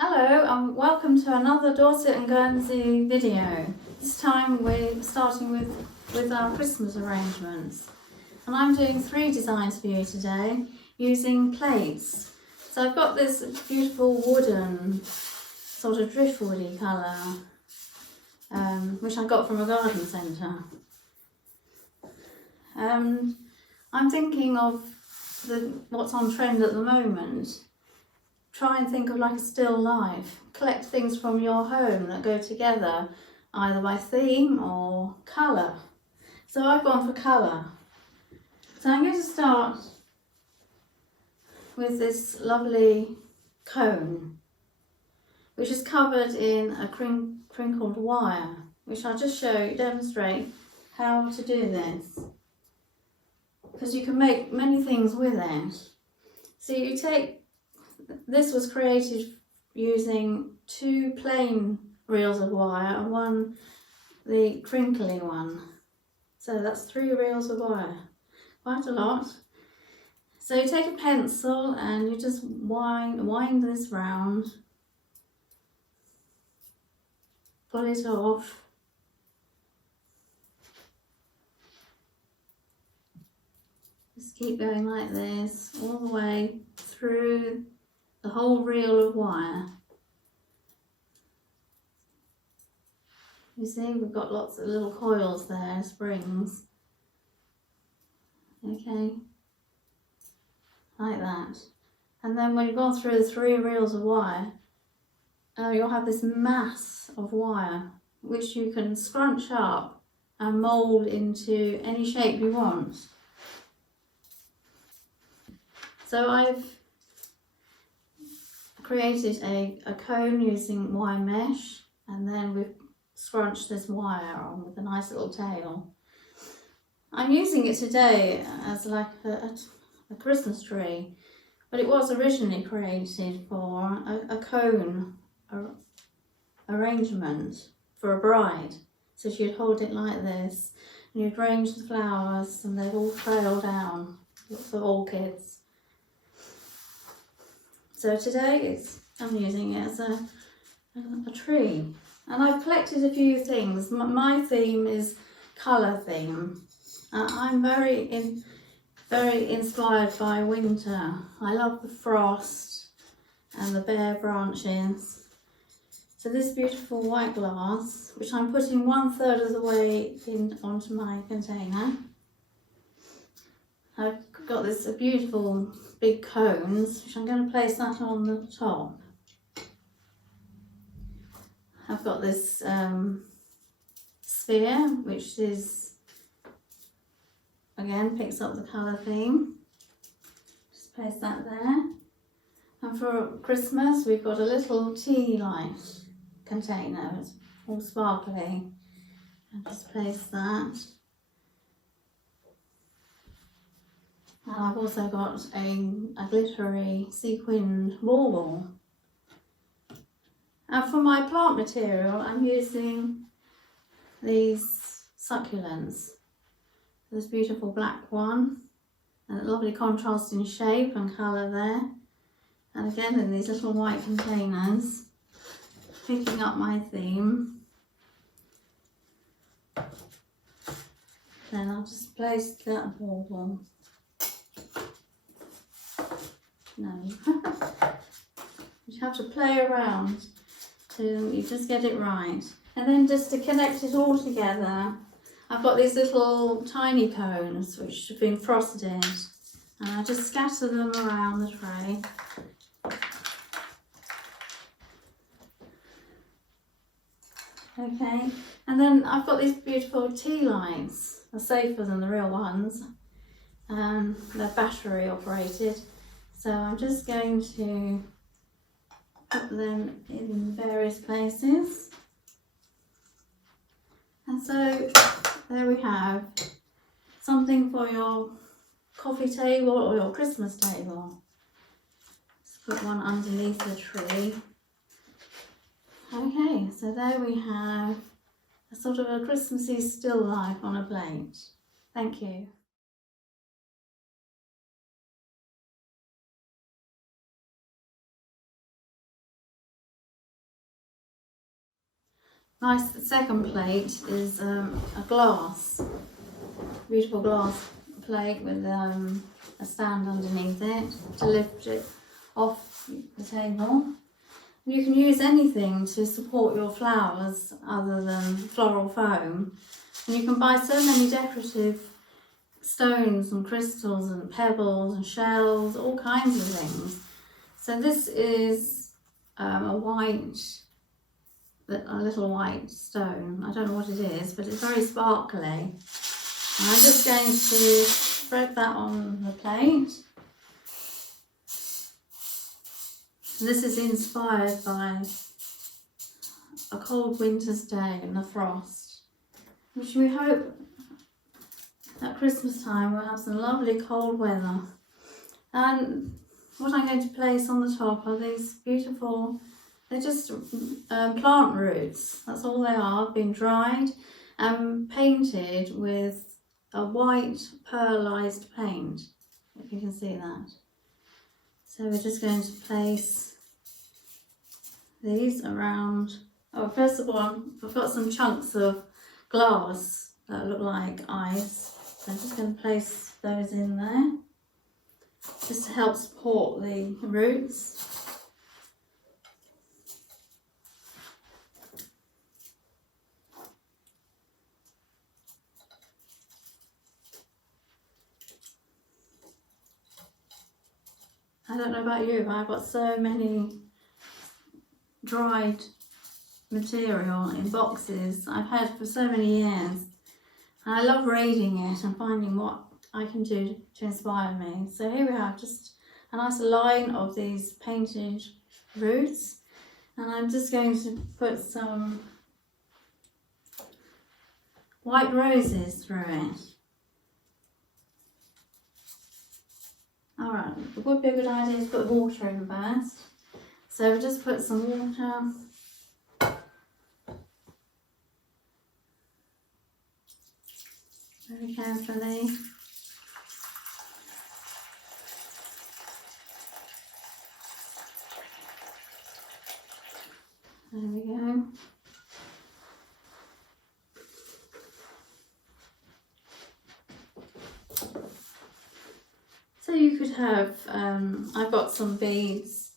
Hello and welcome to another Dorset and Guernsey video. This time we're starting with our Christmas arrangements. And I'm doing 3 designs for you today using plates. So I've got this beautiful wooden sort of driftwoody colour which I got from a garden centre. I'm thinking of what's on trend at the moment. Try and think of like a still life. Collect things from your home that go together, either by theme or colour. So I've gone for colour. So I'm going to start with this lovely cone, which is covered in a crinkled wire, which I'll just demonstrate how to do this. Because you can make many things with it. So this was created using 2 plain reels of wire and 1 the crinkly one. So that's 3 reels of wire, quite a lot. So you take a pencil and you just wind this round, pull it off, just keep going like this all the way through the whole reel of wire. You see, we've got lots of little coils there, springs. Okay, like that. And then when you've gone through the 3 reels of wire, you'll have this mass of wire which you can scrunch up and mould into any shape you want. So I've created a cone using wire mesh, and then we've scrunched this wire on with a nice little tail. I'm using it today as like a Christmas tree, but it was originally created for a cone arrangement for a bride. So she'd hold it like this, and you'd arrange the flowers and they'd all trail down, lots of orchids. So today I'm using it as a tree. And I've collected a few things. My theme is colour theme. I'm very inspired by winter. I love the frost and the bare branches. So this beautiful white glass, which I'm putting 1/3 of the way onto my container. I've got this beautiful big cones, which I'm going to place that on the top. I've got this sphere, which is, again, picks up the colour theme. Just place that there. And for Christmas, we've got a little tea light container. It's all sparkly. I'll just place that. And I've also got a glittery sequined bauble. And for my plant material, I'm using these succulents. This beautiful black one, and a lovely contrast in shape and colour there. And again in these little white containers, picking up my theme. Then I'll just place that bauble. No, you have to play around till you just get it right. And then just to connect it all together, I've got these little tiny cones which have been frosted, and I just scatter them around the tray. Okay, and then I've got these beautiful tea lights. They're safer than the real ones. They're battery operated. So I'm just going to put them in various places. And so there we have something for your coffee table or your Christmas table. Just put one underneath the tree. Okay, so there we have a sort of a Christmassy still life on a plate. Thank you. My second plate is a glass, beautiful glass plate with a stand underneath it to lift it off the table. You can use anything to support your flowers other than floral foam. And you can buy so many decorative stones and crystals and pebbles and shells, all kinds of things. So this is a little white stone. I don't know what it is, but it's very sparkly. And I'm just going to spread that on the plate. This is inspired by a cold winter's day and the frost, which we hope at Christmas time we'll have some lovely cold weather. And what I'm going to place on the top are these beautiful, they're just plant roots. That's all they are, been dried and painted with a white pearlized paint, if you can see that. So we're just going to place these around. Oh, first of all, I've got some chunks of glass that look like ice. So I'm just going to place those in there, just to help support the roots. I don't know about you, but I've got so many dried material in boxes I've had for so many years. And I love reading it and finding what I can do to inspire me. So here we have just a nice line of these painted roots. And I'm just going to put some white roses through it. Alright, it would be a good idea to put water in first. So we'll just put some water. Very carefully. There we go. So you could have, I've got some beads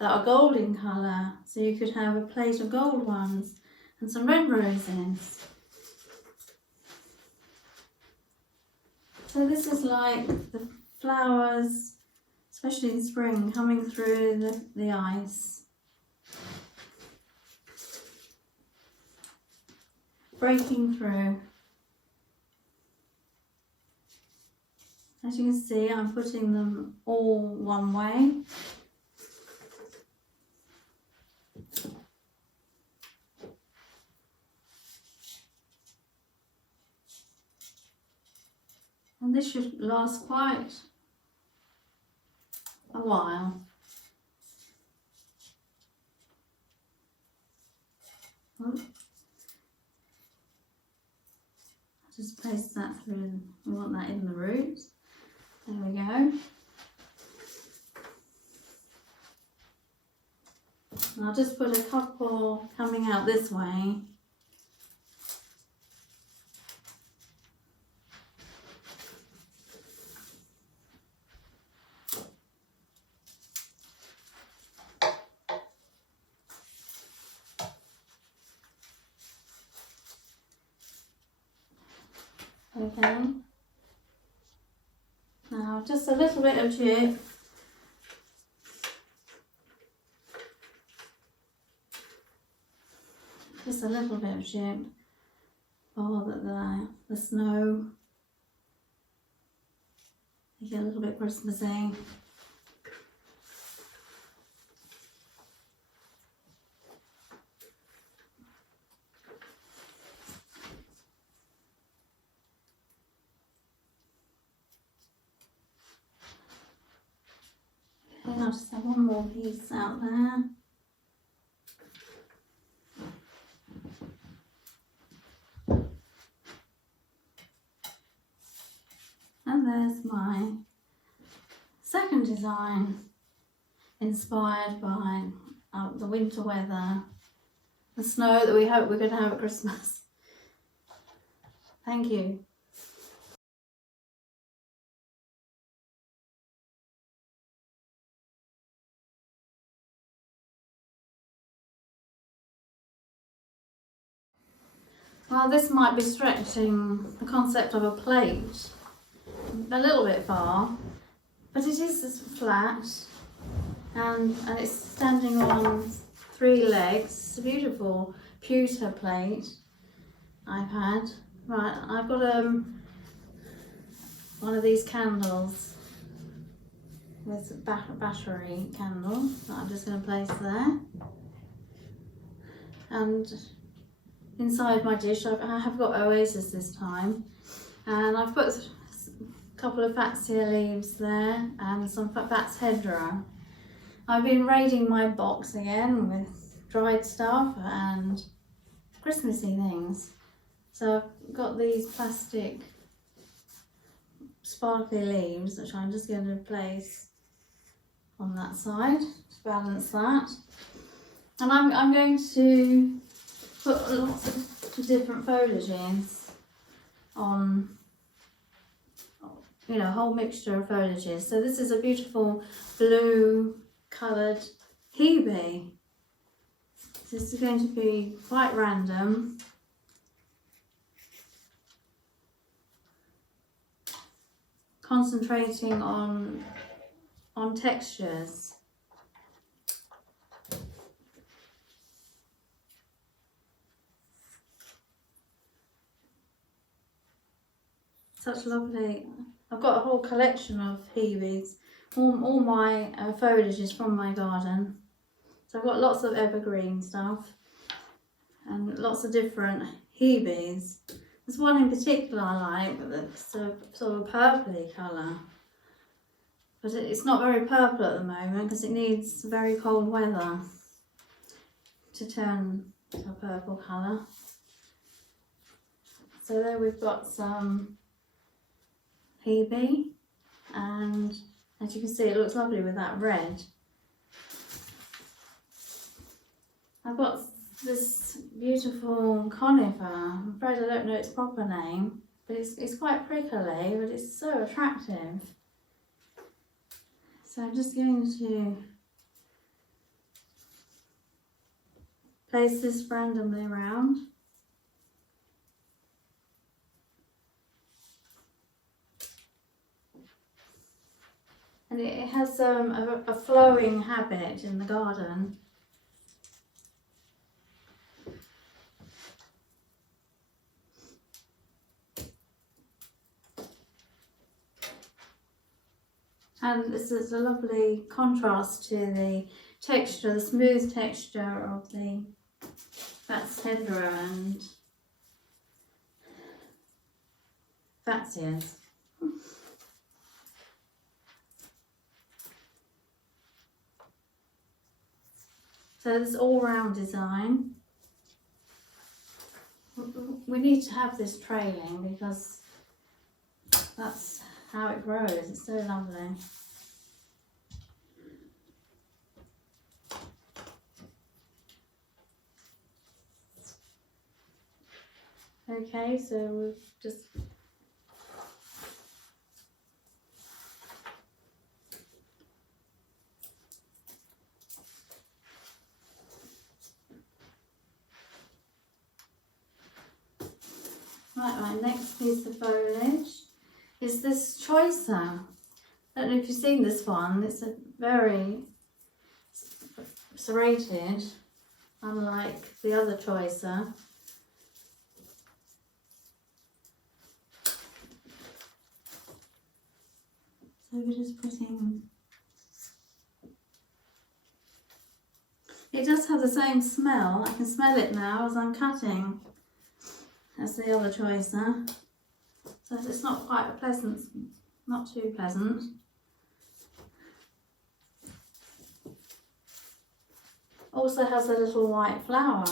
that are gold in colour, so you could have a plate of gold ones and some red roses. So this is like the flowers, especially in spring, coming through the ice, breaking through. As you can see, I'm putting them all one way. And this should last quite a while. I'll just place that through. We want that in the roots. There we go. And I'll just put a couple coming out this way. Okay. Now just a little bit of chip. Just a little bit of chip for the snow. Make it a little bit Christmassy. Okay, I'll just have one more piece out there. And there's my second design, inspired by the winter weather the snow that we hope we're going to have at Christmas. Thank you. Well, this might be stretching the concept of a plate a little bit far, but it is flat and it's standing on 3 legs. It's a beautiful pewter plate I've had. Right, I've got one of these candles with a battery candle that I'm just going to place there. And inside my dish I have got oasis this time, and I've put a couple of fatsia leaves there and some fat's hedgerow. I've been raiding my box again with dried stuff and Christmassy things. So I've got these plastic sparkly leaves which I'm just going to place on that side to balance that. And I'm going to put lots of different foliages on, you know, a whole mixture of foliages. So this is a beautiful blue coloured hebe. This is going to be quite random. Concentrating on textures. Such lovely. I've got a whole collection of hebes. All my foliage is from my garden. So I've got lots of evergreen stuff and lots of different hebes. There's one in particular I like that's a sort of purpley colour. But it's not very purple at the moment because it needs very cold weather to turn to a purple colour. So there we've got some hebe, and as you can see it looks lovely with that red. I've got this beautiful conifer. I'm afraid I don't know its proper name, but it's quite prickly, but it's so attractive. So I'm just going to place this randomly around. And it has a flowing habit in the garden. And this is a lovely contrast to the texture, the smooth texture of the fat's hedgerow and fatsias. So this all-round design. We need to have this trailing because that's how it grows. It's so lovely. Okay, so we've just right, my next piece of foliage is this choicer. I don't know if you've seen this one. It's a very serrated, unlike the other choicer. So we're just putting. It does have the same smell. I can smell it now as I'm cutting as the other choicer. So it's not quite a pleasant, not too pleasant. Also has a little white flower.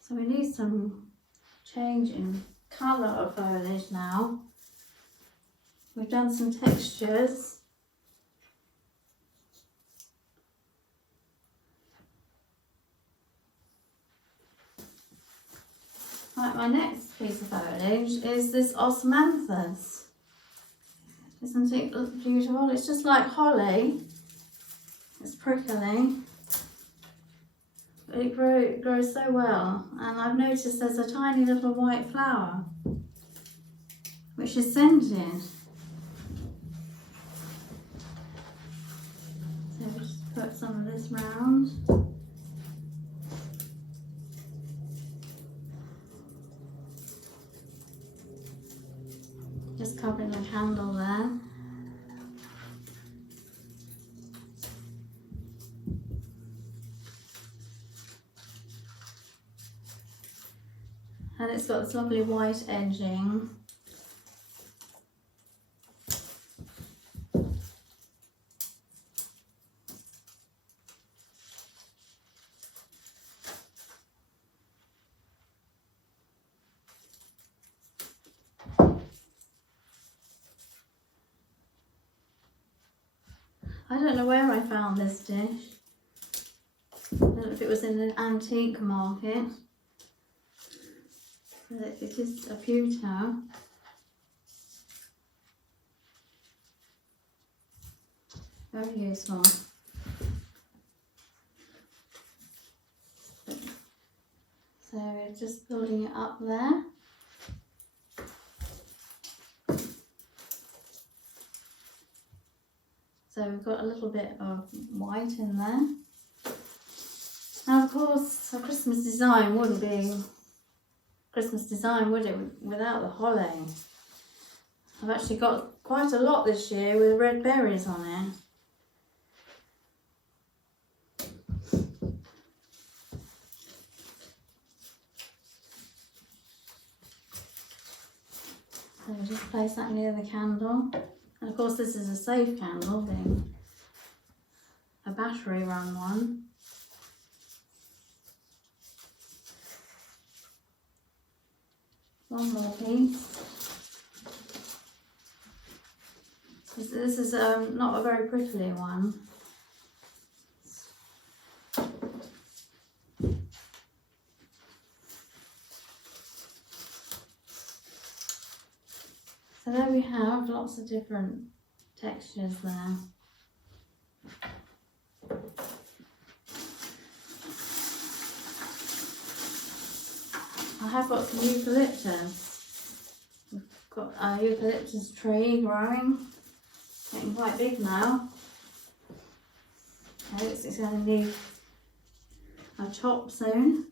So we need some change in colour of foliage now. We've done some textures. Right, my next piece of foliage is this osmanthus. Isn't it beautiful? It's just like holly. It's prickly. But it grows so well. And I've noticed there's a tiny little white flower, which is scented. So we'll just put some of this round. Just covering the candle there. And it's got this lovely white edging. I don't know where I found this dish. I don't know if it was in an antique market. But it is a pewter. Very useful. So just building it up there. So we've got a little bit of white in there. Now of course a Christmas design wouldn't be Christmas design, would it, without the holly? I've actually got quite a lot this year with red berries on it. So we'll just place that near the candle. And of course this is a safe candle, being a battery run one. One more piece. This is not a very prickly one. So there we have lots of different textures there. I have got some eucalyptus. We've got a eucalyptus tree growing, getting quite big now. It's going to need a chop soon.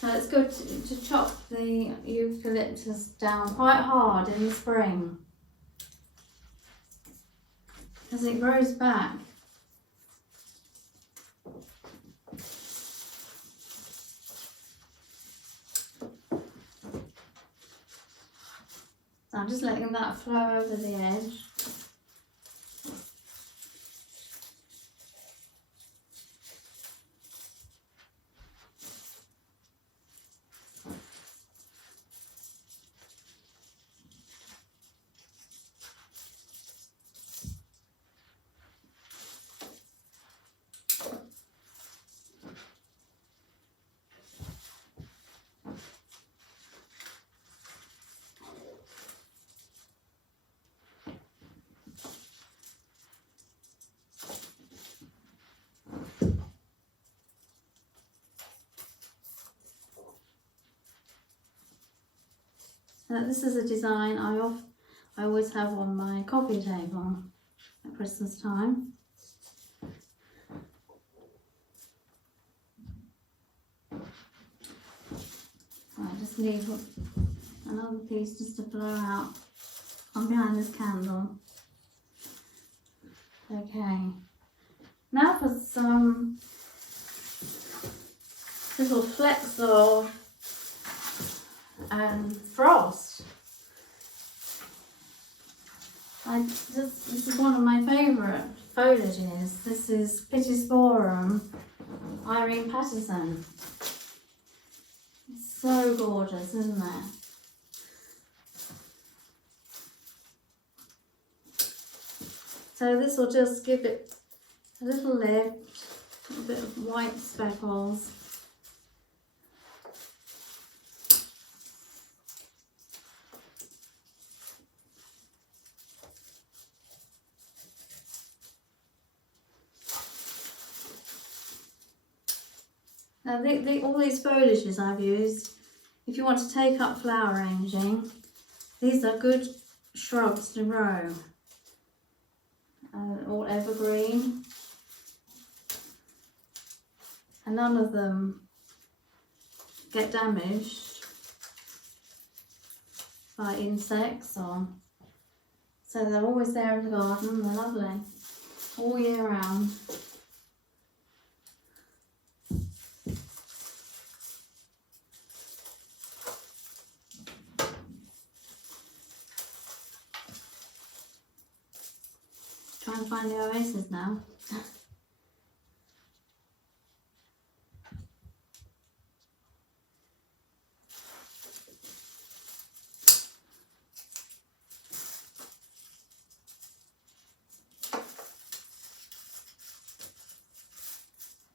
So it's good to chop the eucalyptus down quite hard in the spring, because it grows back. So I'm just letting that flow over the edge. This is a design I always have on my coffee table at Christmas time. I just need another piece just to blow out on behind this candle. Okay, now for some little flecks of frost. This is one of my favourite foliages. This is Pittosporum Irene Patterson. It's so gorgeous, isn't it? So this will just give it a little lift, a bit of white speckles. Now all these foliages I've used, if you want to take up flower arranging, these are good shrubs to grow. All evergreen. And none of them get damaged by insects or... So they're always there in the garden and they're lovely, all year round. Trying to find the oasis now.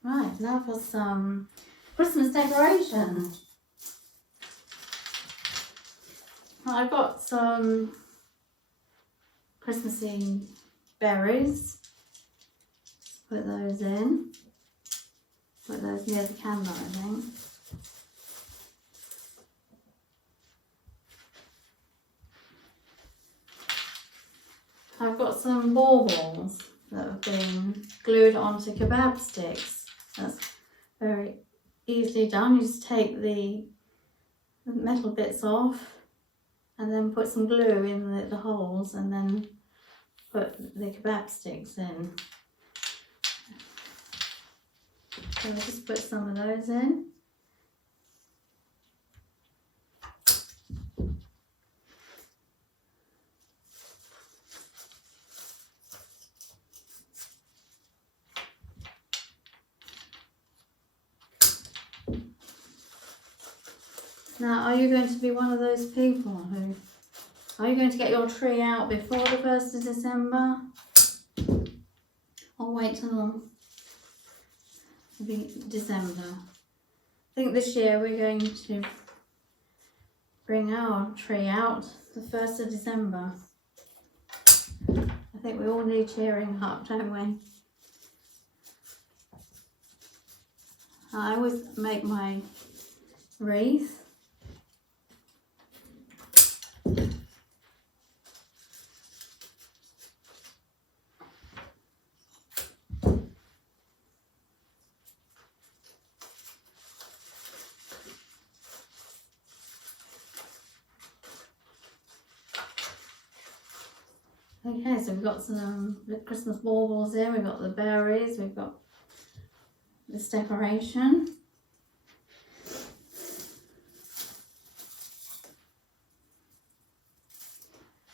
Right, now for some Christmas decoration. I've got some Christmassy berries. Just put those in. Put those near the candle, I think. I've got some baubles that have been glued onto kebab sticks. That's very easily done. You just take the metal bits off and then put some glue in the holes and then put the kebab sticks in. So I'll just put some of those in. Now, are you going to be one of those people who... Are you going to get your tree out before the 1st of December? Or wait till December? I think this year we're going to bring our tree out the 1st of December. I think we all need cheering up, don't we? I always make my wreath. Okay, so we've got some Christmas baubles here, we've got the berries, we've got this decoration.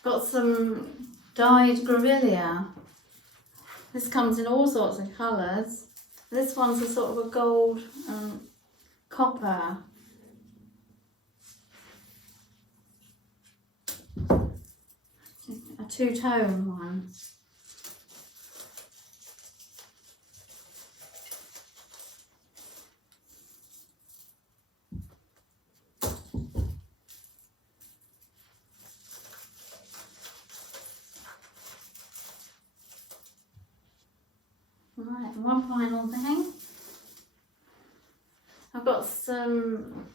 Got some dyed grevillea. This comes in all sorts of colours. This one's a sort of a gold copper. A two-tone one. Right, and one final thing. I've got some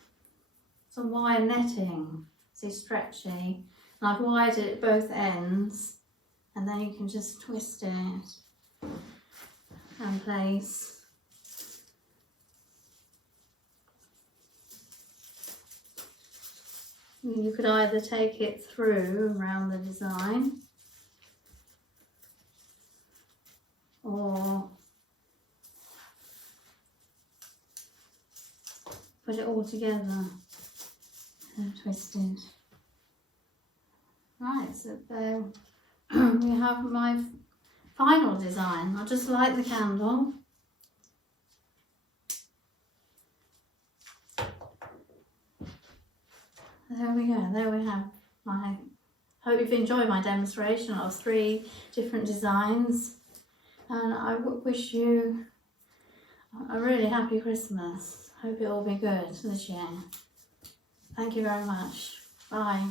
wire netting, see, stretchy. And I've wired it at both ends, and then you can just twist it and place. You could either take it through around the design, or put it all together and twist it. Right, so there we have my final design. I'll just light the candle. There we go, there we have my hope you've enjoyed my demonstration of 3 different designs, and I wish you a really happy Christmas. Hope it will be good this year. Thank you very much. Bye.